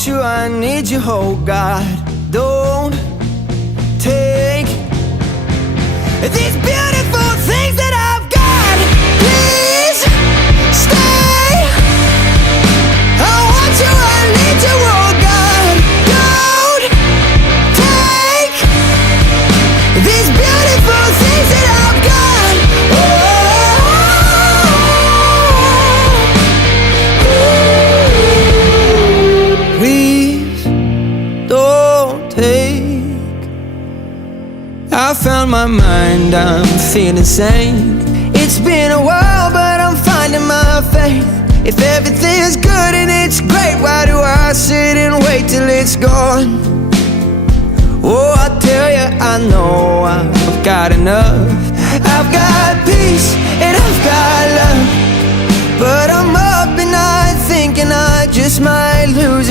want you, I need you, oh God. Don't take these beautiful things that I've got. Please stay. I want you, I need you, oh God. Don't take these beautiful things that I've got. Please don't take. I found my mind, I'm feeling sane. It's been a while, but I'm finding my faith. If everything's good and it's great, why do I sit and wait till it's gone? Oh, I tell you, I know I've got enough. I've got peace and I've got love, but I'm up at night thinking I just might lose